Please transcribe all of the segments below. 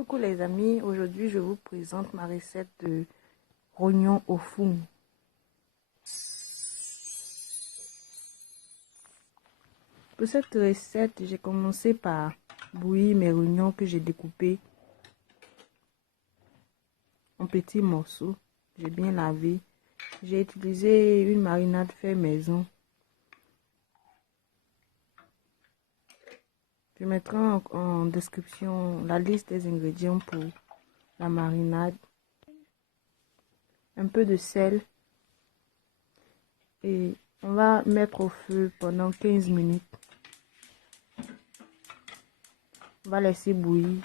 Coucou les amis, aujourd'hui je vous présente ma recette de rognons au four. Pour cette recette, j'ai commencé par bouillir mes rognons que j'ai découpés en petits morceaux. J'ai bien lavé. J'ai utilisé une marinade fait maison. Je mettrai en description la liste des ingrédients pour la marinade. Un peu de sel. Et on va mettre au feu pendant 15 minutes. On va laisser bouillir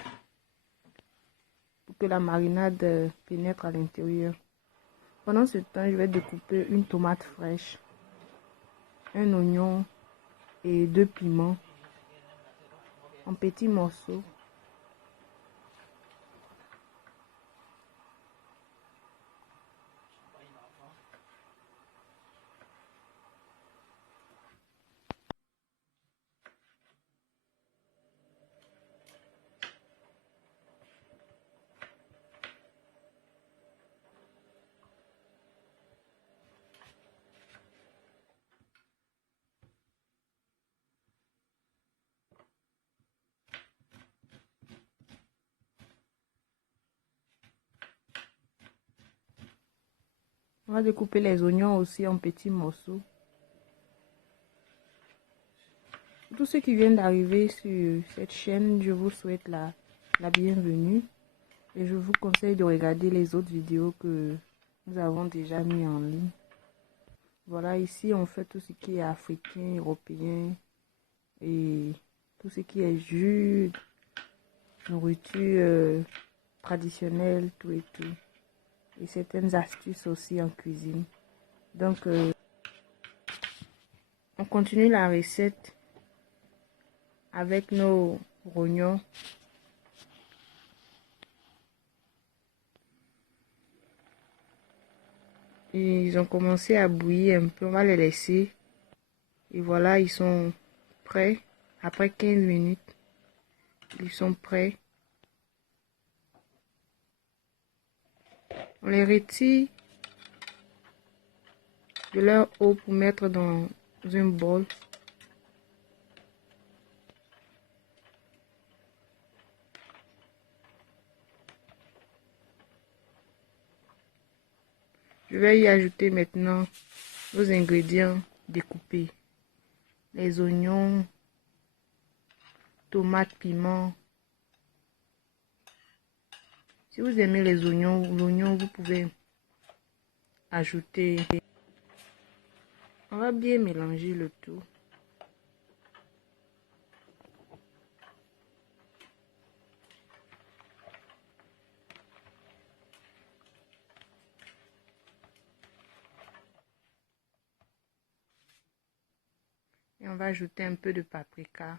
pour que la marinade pénètre à l'intérieur. Pendant ce temps, je vais découper une tomate fraîche, un oignon et 2 piments en petits morceaux. On va découper les oignons aussi en petits morceaux. Pour tous ceux qui viennent d'arriver sur cette chaîne, je vous souhaite la bienvenue. Et je vous conseille de regarder les autres vidéos que nous avons déjà mis en ligne. Voilà, ici on fait tout ce qui est africain, européen et tout ce qui est jus, nourriture traditionnelle, tout et tout. Et certaines astuces aussi en cuisine. Donc, on continue la recette avec nos rognons. Et ils ont commencé à bouillir un peu, on va les laisser. Et voilà, ils sont prêts. Après 15 minutes, ils sont prêts. On les retire de leur eau pour mettre dans un bol. Je vais y ajouter maintenant nos ingrédients découpés. Les oignons, tomates, piments. Si vous aimez les oignons, l'oignon, vous pouvez ajouter. On va bien mélanger le tout. Et on va ajouter un peu de paprika.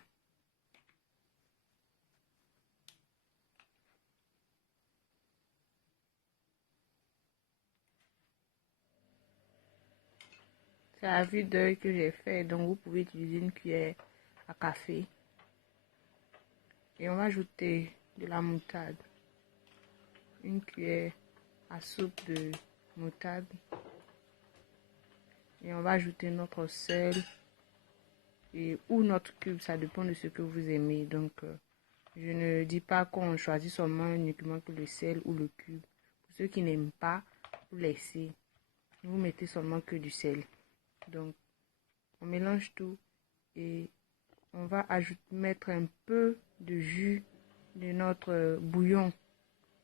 C'est à vue d'œil que j'ai fait, donc vous pouvez utiliser une cuillère à café. Et on va ajouter de la moutarde. Une cuillère à soupe de moutarde. Et on va ajouter notre sel ou notre cube, ça dépend de ce que vous aimez. Donc, je ne dis pas qu'on choisit seulement uniquement que le sel ou le cube. Pour ceux qui n'aiment pas, vous laissez. Vous mettez seulement que du sel. Donc, on mélange tout et on va mettre un peu de jus de notre bouillon.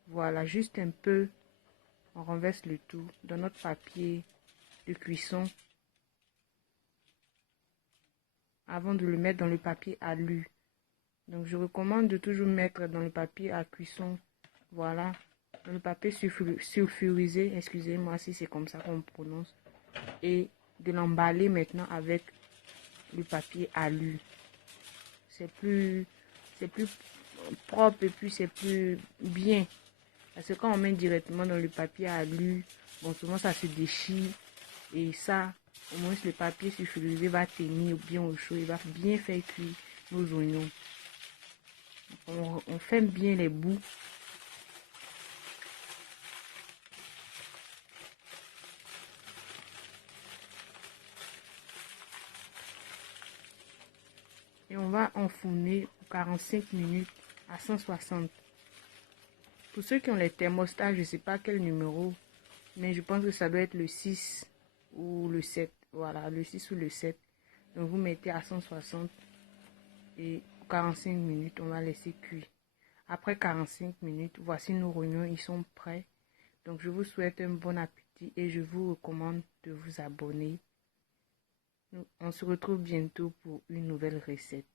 Voilà, juste un peu. On renverse le tout dans notre papier de cuisson avant de le mettre dans le papier alu. Donc, je recommande de toujours mettre dans le papier à cuisson. Voilà, dans le papier sulfurisé, excusez-moi si c'est comme ça qu'on prononce. Et de l'emballer maintenant avec le papier alu. C'est plus propre et puis c'est plus bien. Parce que quand on met directement dans le papier alu, bon, souvent ça se déchire. Et ça, au moins le papier sulfurisé va tenir bien au chaud. Il va bien faire cuire nos oignons. On ferme bien les bouts Et on va enfourner pour 45 minutes à 160. Pour ceux qui ont les thermostats, je ne sais pas quel numéro, mais je pense que ça doit être le 6 ou le 7. Voilà, le 6 ou le 7. Donc vous mettez à 160 et pour 45 minutes, on va laisser cuire. Après 45 minutes, voici nos rognons, ils sont prêts. Donc je vous souhaite un bon appétit et je vous recommande de vous abonner. On se retrouve bientôt pour une nouvelle recette.